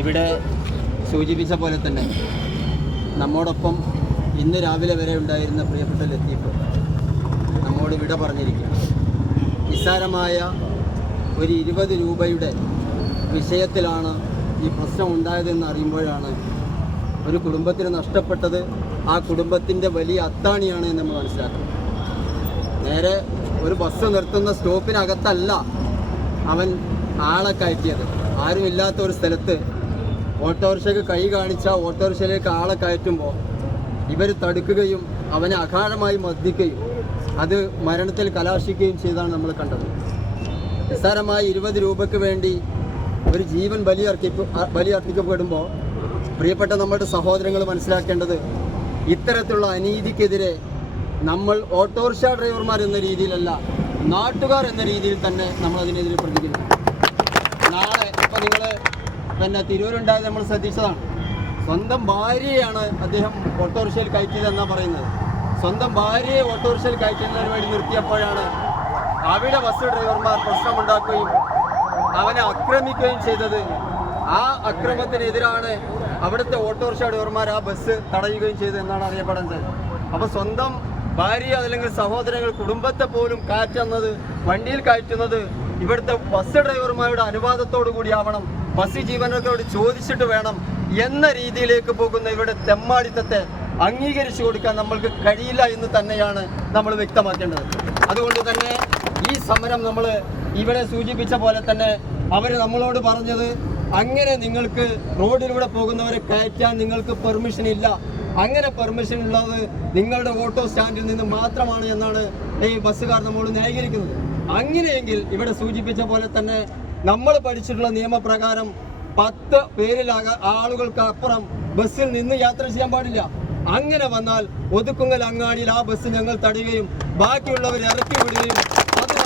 ഇവിടെ സൂചിപ്പിച്ച പോലെ തന്നെ നമ്മോടൊപ്പം ഇന്ന് രാവിലെ വരെ ഉണ്ടായിരുന്ന പ്രിയപ്പെട്ട ലത്തീഫ് നമ്മോട് വിട പറഞ്ഞിരിക്കുകയാണ്. നിസ്സാരമായ ഒരു 20 രൂപയുടെ വിഷയത്തിലാണ് ഈ പ്രശ്നം ഉണ്ടായതെന്ന് അറിയുമ്പോഴാണ് ഒരു കുടുംബത്തിന് നഷ്ടപ്പെട്ടത് ആ കുടുംബത്തിൻ്റെ വലിയ അത്താണിയാണ് എന്ന് നമ്മൾ മനസ്സിലാക്കുന്നത്. നേരെ ഒരു ബസ് നിർത്തുന്ന സ്റ്റോപ്പിനകത്തല്ല അവൻ ആളെ കയറ്റിയത്. ആരുമില്ലാത്ത ഒരു സ്ഥലത്ത് ഓട്ടോറിക്ഷയ്ക്ക് കൈ കാണിച്ച ഓട്ടോറിക്ഷയിലേക്ക് ആളെ കയറ്റുമ്പോൾ ഇവർ തടുക്കുകയും അവനെ അകാരണമായി മർദ്ദിക്കുകയും അത് മരണത്തിൽ കലാശിക്കുകയും ചെയ്താണ് നമ്മൾ കണ്ടത്. നിസ്സാരമായി 20 രൂപയ്ക്ക് വേണ്ടി ഒരു ജീവൻ ബലിയർപ്പിക്കപ്പെടുമ്പോൾ പ്രിയപ്പെട്ട നമ്മുടെ സഹോദരങ്ങൾ മനസ്സിലാക്കേണ്ടത് ഇത്തരത്തിലുള്ള അനീതിക്കെതിരെ നമ്മൾ ഓട്ടോറിക്ഷ ഡ്രൈവർമാർ എന്ന രീതിയിലല്ല, നാട്ടുകാർ എന്ന രീതിയിൽ തന്നെ നമ്മൾ അതിനെതിരെ പ്രതികരിക്കും. നാളെ ഇപ്പോൾ നിങ്ങൾ തിരൂരുണ്ടായത് നമ്മൾ ശ്രദ്ധിച്ചതാണ്. സ്വന്തം ഭാര്യയാണ് അദ്ദേഹം ഓട്ടോറിക്ഷയിൽ കയറ്റിയതെന്നാണ് പറയുന്നത്. സ്വന്തം ഭാര്യയെ ഓട്ടോറിക്ഷയിൽ കയറ്റുന്നതിന് വേണ്ടി നിർത്തിയപ്പോഴാണ് അവിടെ ബസ് ഡ്രൈവർമാർ പ്രശ്നമുണ്ടാക്കുകയും അവനെ ആക്രമിക്കുകയും ചെയ്തത്. ആ അക്രമത്തിനെതിരാണ് അവിടുത്തെ ഓട്ടോറിക്ഷ ഡ്രൈവർമാർ ആ ബസ് തടയുകയും ചെയ്തത് എന്നാണ് അറിയപ്പെടുന്നത്. അപ്പോൾ സ്വന്തം ഭാര്യ അല്ലെങ്കിൽ സഹോദരങ്ങൾ കുടുംബത്തെ പോലും കയറ്റുന്നത്, വണ്ടിയിൽ കയറ്റുന്നത് ഇവിടുത്തെ ബസ് ഡ്രൈവർമാരുടെ അനുവാദത്തോടു കൂടിയാവണം, ബസ് ജീവനക്കാരോട് ചോദിച്ചിട്ട് വേണം എന്ന രീതിയിലേക്ക് പോകുന്ന ഇവിടെ തെമ്മാടിത്തത്തെ അംഗീകരിച്ചു കൊടുക്കാൻ നമ്മൾക്ക് കഴിയില്ല എന്ന് തന്നെയാണ് നമ്മൾ വ്യക്തമാക്കേണ്ടത്. അതുകൊണ്ട് തന്നെ ഈ സമരം നമ്മൾ ഇവിടെ സൂചിപ്പിച്ച പോലെ തന്നെ അവർ നമ്മളോട് പറഞ്ഞത്, അങ്ങനെ നിങ്ങൾക്ക് റോഡിലൂടെ പോകുന്നവരെ കയറ്റാൻ നിങ്ങൾക്ക് പെർമിഷൻ ഇല്ല, അങ്ങനെ പെർമിഷൻ ഉള്ളത് നിങ്ങളുടെ ഓട്ടോ സ്റ്റാൻഡിൽ നിന്ന് മാത്രമാണ് എന്നാണ് ഈ ബസ്സുകാർ നമ്മളോട് ന്യായീകരിക്കുന്നത്. അങ്ങനെയെങ്കിൽ ഇവിടെ സൂചിപ്പിച്ച പോലെ തന്നെ നമ്മൾ പഠിച്ചിട്ടുള്ള നിയമപ്രകാരം 10 പേരിൽ ആളുകൾക്ക് അപ്പുറം ബസ്സിൽ നിന്ന് യാത്ര ചെയ്യാൻ പാടില്ല. അങ്ങനെ വന്നാൽ ഒതുക്കുങ്ങൽ അങ്ങാടിയിൽ ആ ബസ് ഞങ്ങൾ തടയുകയും ബാക്കിയുള്ളവർ ഇറക്കി വിടുകയും അങ്ങനെ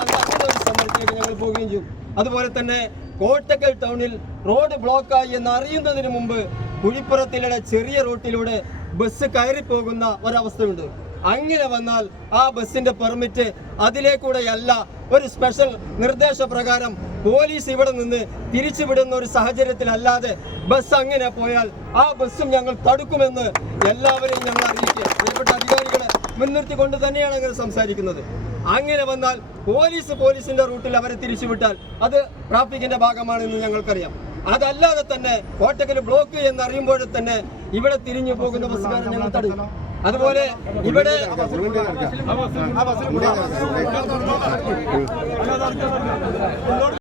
ഒരു സമരത്തിലേക്ക് ഞങ്ങൾ പോവുകയും ചെയ്യും. അതുപോലെ തന്നെ കോട്ടക്കൽ ടൗണിൽ റോഡ് ബ്ലോക്കായി എന്നറിയുന്നതിന് മുമ്പ് കുഴിപ്പുറത്തിലൂടെ ചെറിയ റൂട്ടിലൂടെ ബസ് കയറിപ്പോകുന്ന ഒരവസ്ഥയുണ്ട്. അങ്ങനെ വന്നാൽ ആ ബസ്സിന്റെ പെർമിറ്റ് അതിലേക്കൂടെയല്ല, ഒരു സ്പെഷ്യൽ നിർദ്ദേശപ്രകാരം പോലീസ് ഇവിടെ നിന്ന് തിരിച്ചുവിടുന്ന ഒരു സാഹചര്യത്തിലല്ലാതെ ബസ് അങ്ങനെ പോയാൽ ആ ബസ്സും ഞങ്ങൾ തടുക്കുമെന്ന് എല്ലാവരെയും ഞങ്ങൾ അറിയിക്കുക. പ്രിയപ്പെട്ട അധികാരികളെ മുൻനിർത്തിക്കൊണ്ട് തന്നെയാണ് അങ്ങനെ സംസാരിക്കുന്നത്. അങ്ങനെ വന്നാൽ പോലീസിന്റെ റൂട്ടിൽ അവരെ തിരിച്ചുവിട്ടാൽ അത് ട്രാഫിക്കിന്റെ ഭാഗമാണെന്ന് ഞങ്ങൾക്കറിയാം. അതല്ലാതെ തന്നെ കോട്ടക്കൽ ബ്ലോക്ക് എന്നറിയുമ്പോൾ തന്നെ ഇവിടെ തിരിഞ്ഞു പോകുന്ന ബസ്സുകാരെ ഞങ്ങൾ തടയും. അതുപോലെ ഇവിടെ